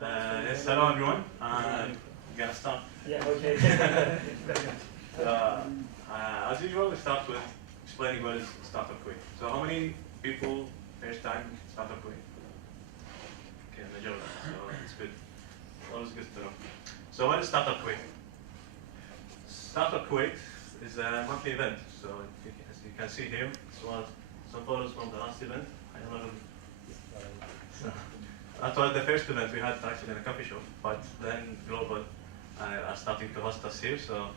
Yes, hello everyone. We're gonna start. Yeah, okay. As usual, we start with explaining what is Startup Quick. So how many people first time Startup Quick? Okay, majority. So it's good. Always good to know. So what is Startup Quick? Startup Quick is a monthly event. So as you can see here, this was some photos from the last event. I don't know. That was the first event we had actually in a coffee shop, but then Global are starting to host us here, so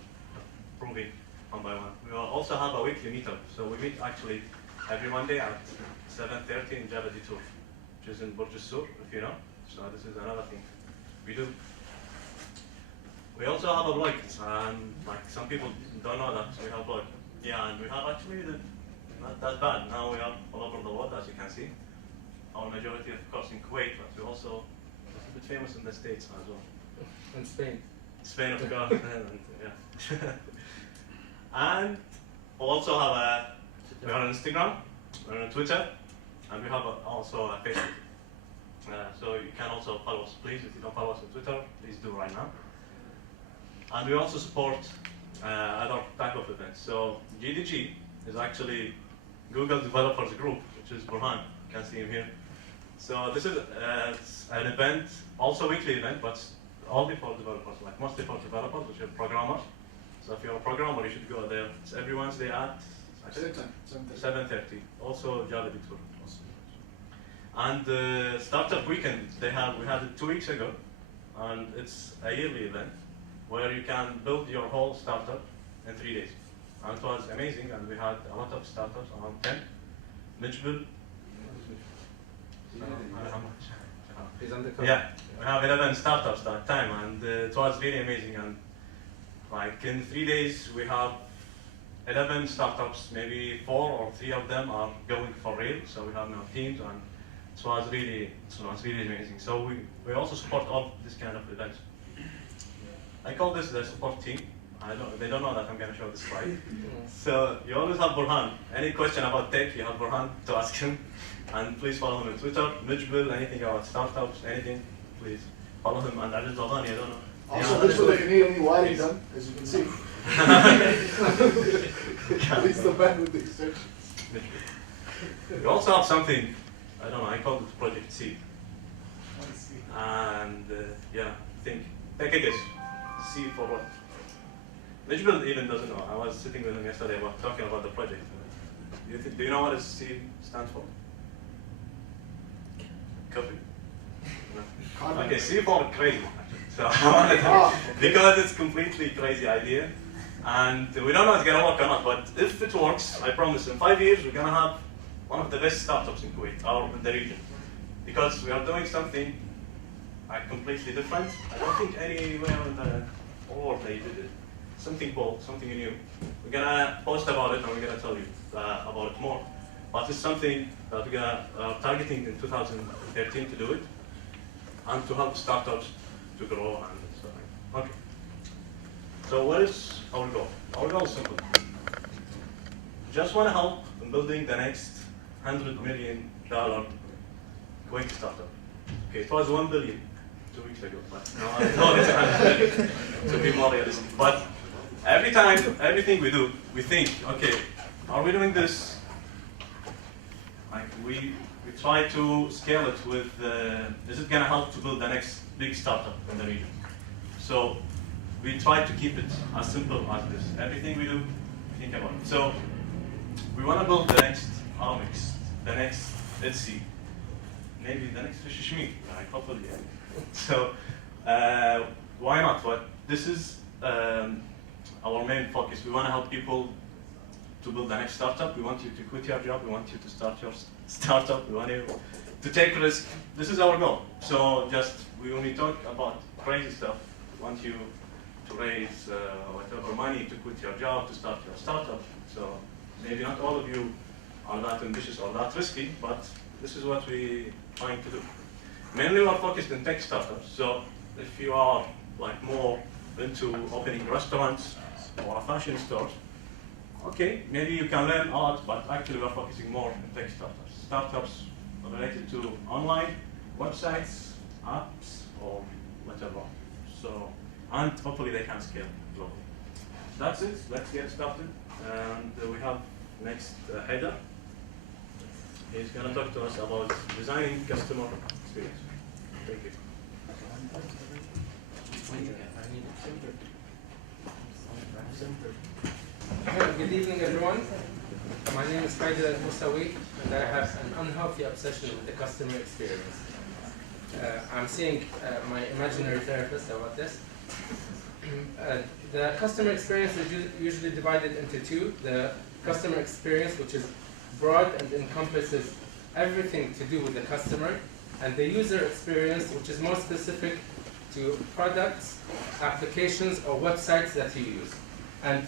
improving one by one. We will also have a weekly meetup, so we meet actually every Monday at 7:30 in Java D2, which is in Burj Al Sur, if you know. So this is another thing we do. We also have a blog, and like some people don't know that we have a blog. Yeah, and we have actually not that bad. Now we are all over the world, as you can see. Our majority, of course, in Kuwait, but we're also a bit famous in the States as well. And Spain. Spain, of course. And, yeah. And we also have we are on Instagram, we're on Twitter, and we have also a Facebook. So you can also follow us, please. If you don't follow us on Twitter, please do right now. And we also support other type of events. So GDG is actually Google Developers Group, which is Burhan. You can see him here. So this is an event, also a weekly event, but only for developers, like mostly for developers, which are programmers. So if you're a programmer, you should go there. It's every Wednesday at 7:30. Also Java D2. And Startup Weekend, we had it 2 weeks ago, and it's a yearly event where you can build your whole startup in 3 days. And it was amazing, and we had a lot of startups, around 10. Mijbil. Yeah, we have 11 startups that time, and it was really amazing. And like in 3 days, we have 11 startups. Maybe 4 or 3 of them are going for real. So we have now teams, and it was really amazing. So we also support all this kind of events. I call this the support team. They don't know that I'm going to show this slide. So you always have Burhan. Any question about tech, you have Burhan to ask him. And please follow him on Twitter, Mijbil, anything about startups, anything, please follow him. And Adil Zalani, I don't know. Also, Mijbil, if you need any wiring done, as you can see. It's the band with the extensions. We also have something, I don't know, I call it Project C. And yeah, take a guess. C for what? Mijbil even doesn't know. I was sitting with him yesterday talking about the project. Do you know what C stands for? Coffee. No. Okay, C for crazy. So I wanted to, because it's completely crazy idea, and we don't know if it's gonna work or not. But if it works, I promise, in 5 years we're gonna have one of the best startups in Kuwait or in the region, because we are doing something completely different. I don't think anywhere in the world they did it. Something bold, something new. We're gonna post about it and we're gonna tell you about it more. But it's something that we're gonna targeting in 2013 to do it, and to help startups to grow and stuff like that. Okay. So what is our goal? Our goal is simple. Just want to help in building the next $100 million quick startup. Okay, it was 1 billion 2 weeks ago, but now I know it's 100 million to be more realistic. But every time, everything we do, we think, okay, are we doing this? Like we try to scale it with, is it gonna help to build the next big startup in the region? So we try to keep it as simple as this. Everything we do, we think about it. So we wanna build the next Aramix, the next Etsy, maybe the next Shishmi, like hopefully. Yeah. So why not? What this is our main focus. We want to help people to build the next startup. We want you to quit your job. We want you to start your startup. We want you to take risk. This is our goal. So when we talk about crazy stuff, we want you to raise whatever money to quit your job to start your startup. So maybe not all of you are that ambitious or that risky, but this is what we're trying to do. Mainly we're focused on tech startups. So if you are like more into opening restaurants or a fashion store, okay, maybe you can learn a lot, but actually we're focusing more on tech startups. Startups related to online, websites, apps or whatever. So, and hopefully they can scale globally. That's it. Let's get started. And we have next Haidar. He's going to talk to us about designing customer experience. Thank you. Good evening, everyone. My name is Haidar Musawi, and I have an unhealthy obsession with the customer experience. I'm seeing my imaginary therapist about this. The customer experience is usually divided into two. The customer experience, which is broad and encompasses everything to do with the customer, and the user experience, which is more specific to products, applications, or websites that you use. And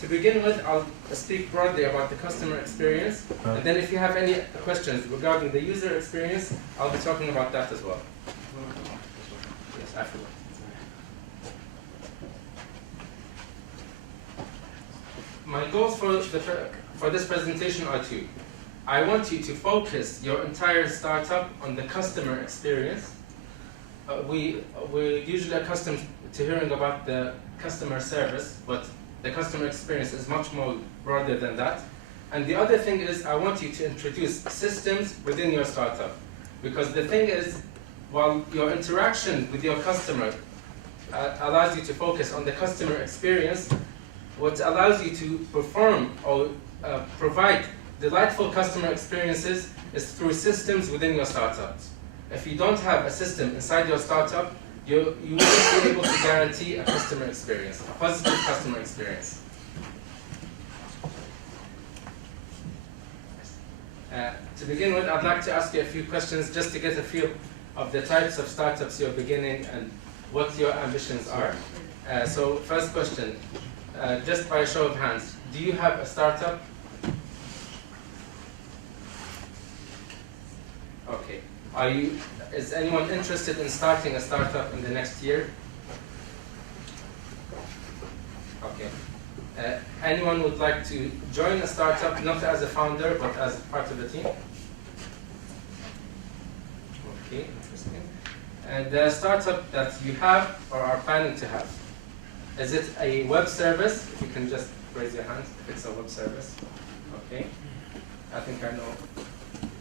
to begin with, I'll speak broadly about the customer experience, and then if you have any questions regarding the user experience, I'll be talking about that as well. Yes, afterwards. My goals for this presentation are two. I want you to focus your entire startup on the customer experience. We're usually accustomed to hearing about the customer service, but the customer experience is much more broader than that. And the other thing is, I want you to introduce systems within your startup. Because the thing is, while your interaction with your customer allows you to focus on the customer experience, what allows you to perform or provide delightful customer experiences is through systems within your startups. If you don't have a system inside your startup, you won't be able to guarantee a customer experience, a positive customer experience. To begin with, I'd like to ask you a few questions just to get a feel of the types of startups you're beginning and what your ambitions are. So first question, just by a show of hands, do you have a startup? Okay. Is anyone interested in starting a startup in the next year? Okay. Anyone would like to join a startup, not as a founder, but as part of the team? Okay, interesting. And the startup that you have or are planning to have, is it a web service? If you can just raise your hand if it's a web service. Okay. I think I know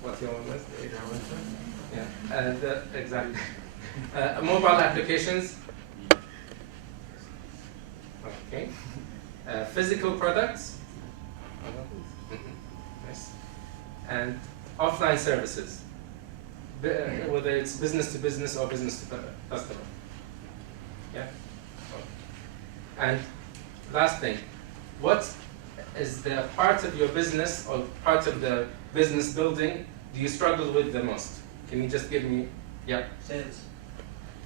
what your one is. Yeah, exactly. Mobile applications. Okay. Physical products. Nice. And offline services. Whether it's business to business or business to customer. Yeah. And last thing, what is the part of your business or part of the business building do you struggle with the most? Can you just give me, yeah? Sales.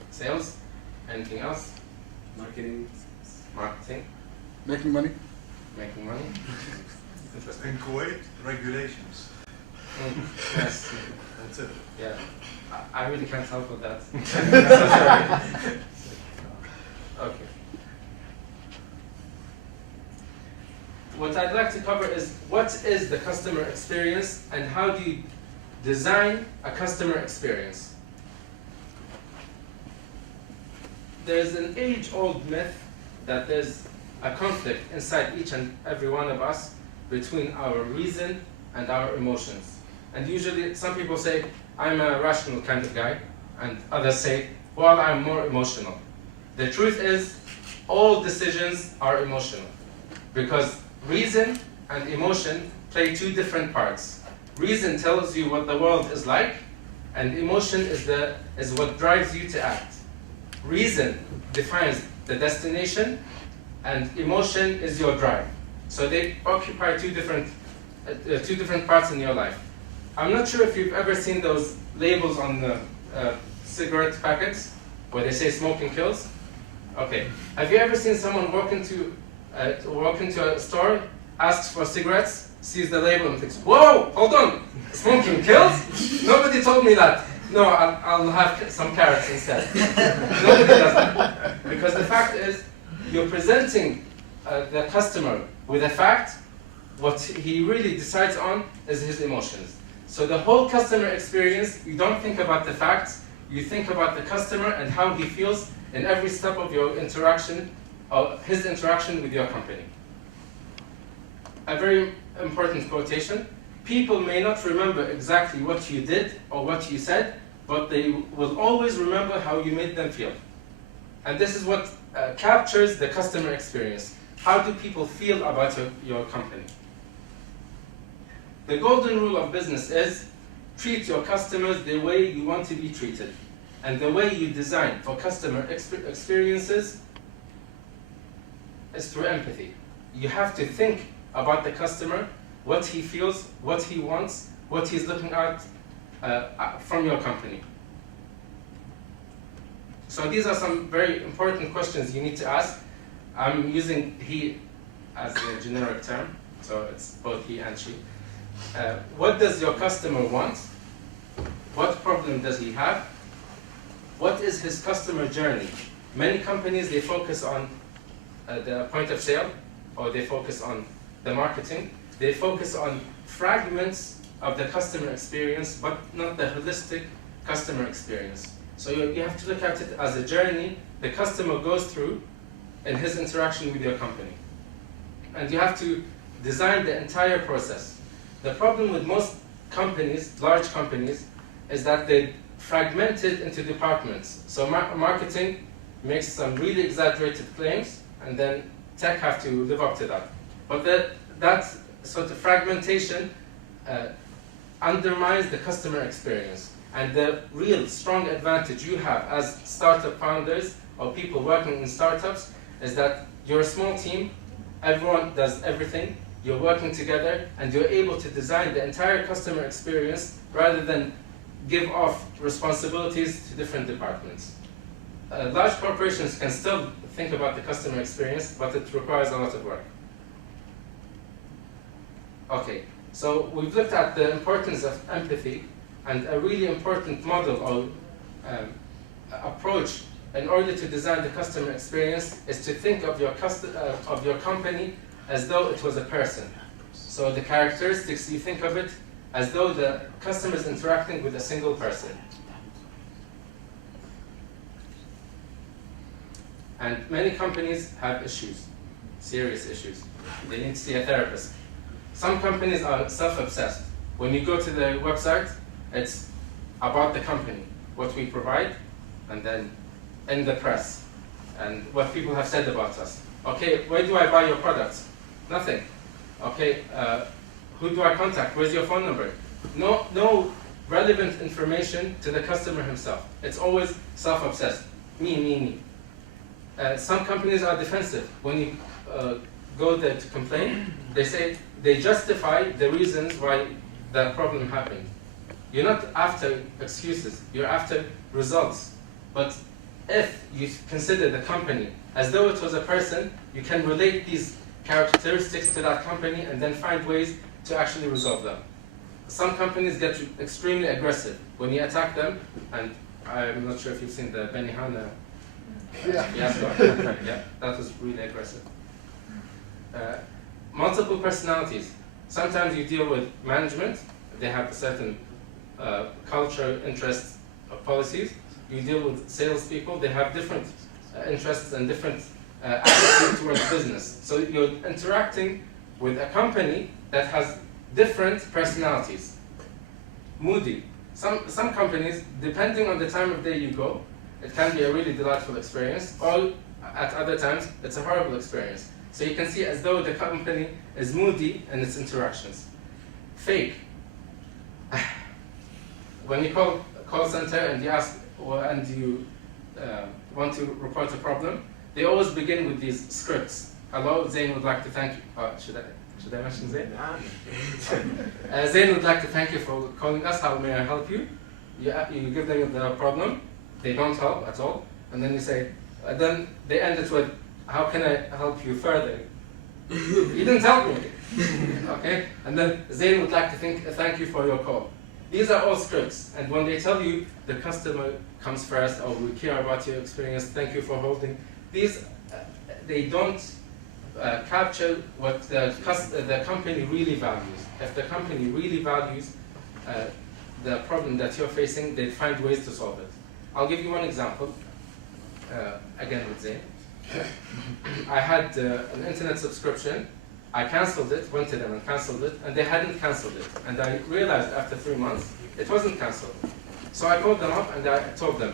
Sales? Anything else? Marketing. Marketing? Making money? Making money? Interesting. In Kuwait, regulations. Yes. That's it. Yeah. I really can't help with that. So sorry. Okay. What I'd like to cover is what is the customer experience and how do you design a customer experience. There's an age-old myth that there's a conflict inside each and every one of us between our reason and our emotions. And usually some people say, I'm a rational kind of guy, and others say, well, I'm more emotional. The truth is, all decisions are emotional, because reason and emotion play two different parts. Reason tells you what the world is like, and emotion is what drives you to act. Reason defines the destination, and emotion is your drive. So they occupy two different parts in your life. I'm not sure if you've ever seen those labels on the cigarette packets where they say smoking kills. Okay. Have you ever seen someone walk into a store, asks for cigarettes, sees the label and thinks, whoa, hold on, smoking kills? Nobody told me that. No, I'll have some carrots instead. Nobody does that. Because the fact is, you're presenting the customer with a fact. What he really decides on is his emotions. So the whole customer experience, you don't think about the facts, you think about the customer and how he feels in every step of your interaction, or his interaction with your company. A very important quotation: people may not remember exactly what you did or what you said, but they will always remember how you made them feel. And this is what captures the customer experience. How do people feel about your company? The golden rule of business is treat your customers the way you want to be treated. And the way you design for customer experiences is through empathy. You have to think about the customer, what he feels, what he wants, what he's looking at from your company. So these are some very important questions you need to ask. I'm using he as a generic term, so it's both he and she. What does your customer want? What problem does he have? What is his customer journey? Many companies, they focus on the point of sale, or they focus on the marketing. They focus on fragments of the customer experience, but not the holistic customer experience. So you have to look at it as a journey the customer goes through in his interaction with your company. And you have to design the entire process. The problem with most companies, large companies, is that they fragment it into departments. So marketing makes some really exaggerated claims, and then tech have to live up to that. But that sort of fragmentation undermines the customer experience. And the real strong advantage you have as startup founders or people working in startups is that you're a small team, everyone does everything, you're working together, and you're able to design the entire customer experience rather than give off responsibilities to different departments. Large corporations can still think about the customer experience, but it requires a lot of work. Okay, so we've looked at the importance of empathy, and a really important model or approach in order to design the customer experience is to think of your company as though it was a person. So the characteristics, you think of it as though the customer is interacting with a single person. And many companies have issues, serious issues. They need to see a therapist. Some companies are self-obsessed. When you go to the website, it's about the company, what we provide, and then in the press, and what people have said about us. Okay, where do I buy your products? Nothing. Okay, who do I contact? Where's your phone number? No relevant information to the customer himself. It's always self-obsessed. Me. Some companies are defensive. When you go there to complain, they justify the reasons why that problem happened. You're not after excuses, you're after results. But if you consider the company as though it was a person, you can relate these characteristics to that company and then find ways to actually resolve them. Some companies get extremely aggressive when you attack them, and I'm not sure if you've seen the Benihana. Yeah. Yeah, that was really aggressive. Multiple personalities. Sometimes you deal with management, they have a certain culture, interests, policies. You deal with salespeople, they have different interests and different attitude towards business. So you're interacting with a company that has different personalities. Moody. Some companies, depending on the time of day you go, it can be a really delightful experience, or at other times, it's a horrible experience. So you can see as though the company is moody in its interactions. Fake. When you call a call center and you ask, and you want to report a problem, they always begin with these scripts. Hello, Zain would like to thank you. Should I mention Zain? Zain would like to thank you for calling us. How may I help you? You give them the problem. They don't help at all. And then you say, then they end it with, how can I help you further? You didn't help me. Okay? And then Zain would like to thank you for your call. These are all scripts. And when they tell you the customer comes first, or we care about your experience, thank you for holding, these, they don't capture what the company really values. If the company really values the problem that you're facing, they find ways to solve it. I'll give you one example. Again with Zain. I had an internet subscription. I cancelled it, went to them and cancelled it, and they hadn't cancelled it. And I realized after 3 months, it wasn't cancelled. So I called them up and I told them,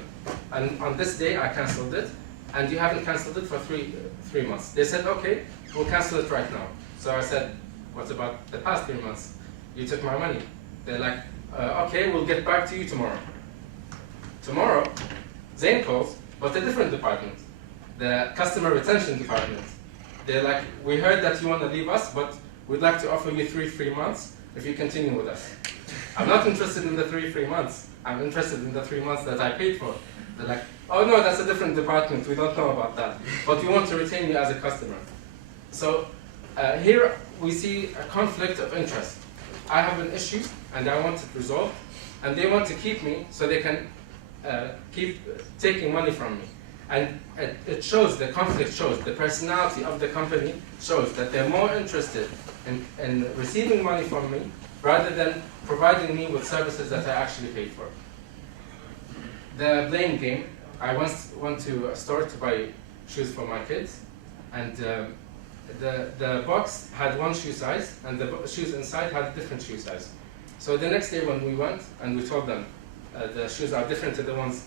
and on this day I cancelled it, and you haven't cancelled it for three months. They said, okay, we'll cancel it right now. So I said, what about the past 3 months? You took my money. They're like, okay, we'll get back to you tomorrow. Tomorrow, Zain calls, but a different department, the customer retention department. They're like, we heard that you want to leave us, but we'd like to offer you 3 free months if you continue with us. I'm not interested in the 3 free months. I'm interested in the 3 months that I paid for. They're like, oh no, that's a different department. We don't know about that. But we want to retain you as a customer. So here we see a conflict of interest. I have an issue and I want it resolved, and they want to keep me so they can keep taking money from me. And it shows, the conflict shows, the personality of the company shows that they're more interested in receiving money from me rather than providing me with services that I actually paid for. The blame game, I once went to a store to buy shoes for my kids, and the box had one shoe size, and the shoes inside had a different shoe size. So the next day when we went, and we told them the shoes are different to the ones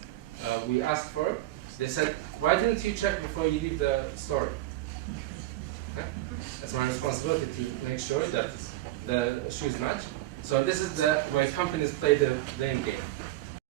we asked for, they said, why didn't you check before you leave the store? Okay? It's my responsibility to make sure that the shoes match. So this is the way companies play the blame game.